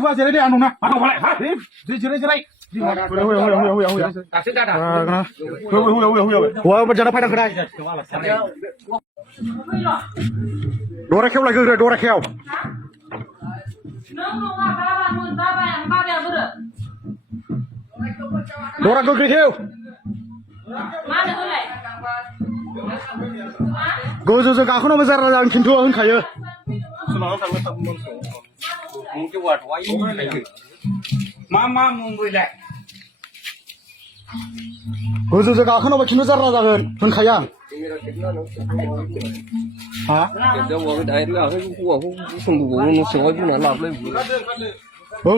Gua jadi dia anu na. Anu boleh. Ha? Di cerai. Kasih dah. Gua berjalan pada gerai. Dora kêu lại gửi Dora kêu. Dora gửi kêu. Gua giờ cả không bao giờ là kinh thua hơn khải ơi. Mama mungkin dah. Gua giờ cả không bao giờ ra hơn khải à? Hả?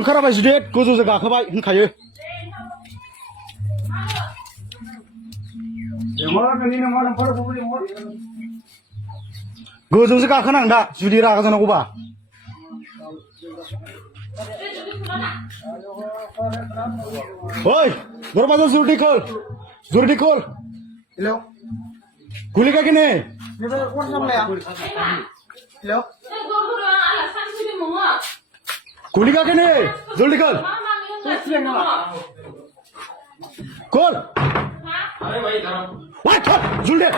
Khara bay sudah, gua giờ cả không bay hơn khải ơi. Gozong ka khana nda judi ra ka jana ko ba Oi dorbazo zurdi khol hello guli ka kene kon samle ya hello guli ka kene zurdi khol khol What? Zulde.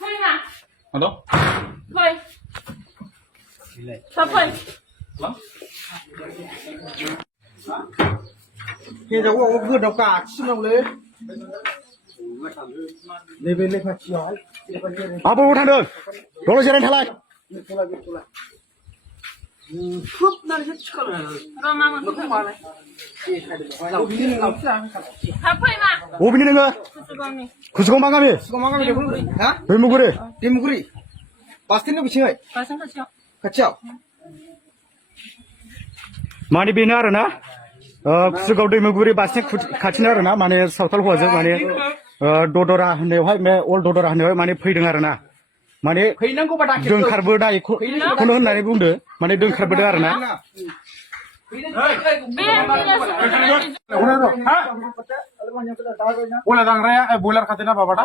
Thôi mà. Ở đâu? Thôi. Sao vậy? Lắm. Cái đó có vừa đọc cả xin đâu lấy. Lấy về lấy phát chiếu. À bố thằng đường. Đó là xe thay lại. Phước đang hết chकर rồi. Rồi mà nó không vào này. 오빈이 거. 구수공 망가미. 하? 왜 먹으래? 대무구리. 바스틴도 비치네. 바스틴 같이요. 같이요. 많이 비나르나? 구수공 대무구리 바스틴 같이 나르나? 많이 살팔 호저 많이 도도라 하네요. 매 올 도도라 하네요. 많이 फैदों आरोना. माने दोंखारबोदा इखौनो होननानै बुंदो माने दोंखारबोदो आरोना Bola dangraya boiler khatina babata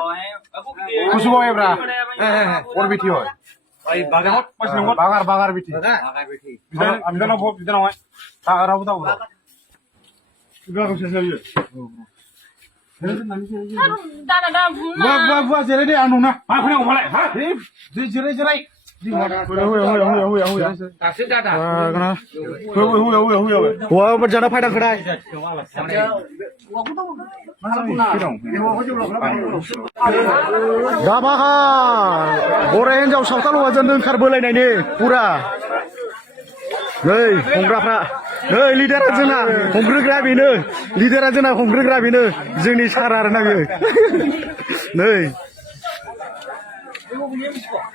kusugo ebra or bithi hoy ai bagar pasngot bagar bithi amdana bhop dina hoy ta rabu da bura iba ko se seriyo Gua jadi dia anu na. Ha punya ngomong lagi. Ha? Di cerai. Kasih dah. Kena. Gua berjalan pada gerai. Gak bakal. Orang yang jauh sautal wajan dengkar boleh ini pura. Nei, हमग्राफ्रा नै लिडारा जोंना हमग्रोग्रा बेनो लिडारा जोंना हमग्रोग्रा बेनो जोंनि सार आरोना बेयो नै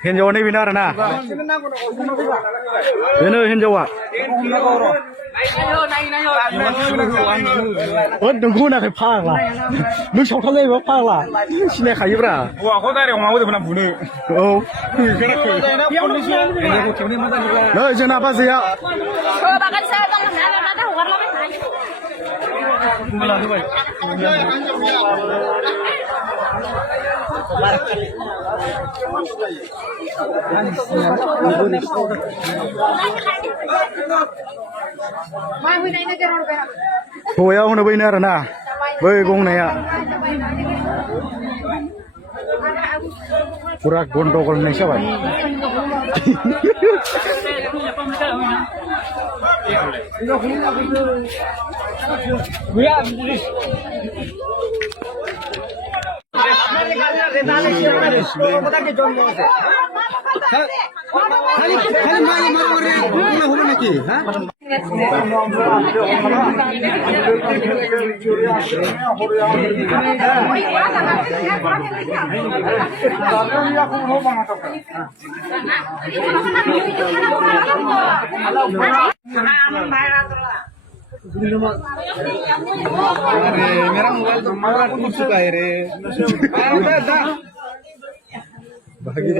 हिनजावा नै बेनो आरोना बेनो हिनजावा नोंखौ होनाखै फाग्ला नों सावथाल जायोबा फाग्ला सिनायखायोब्रा हौवाखौ डाइरेक्ट अमा होदोंमोन आं बुनो औ नै जोंना बाजैया hौवाया हनो बैनो आरोना बै गंनाया पुरा गन्डगल होननाय जाबाय मेरा मोबाइल तो मारा टूट चुका है रे भागी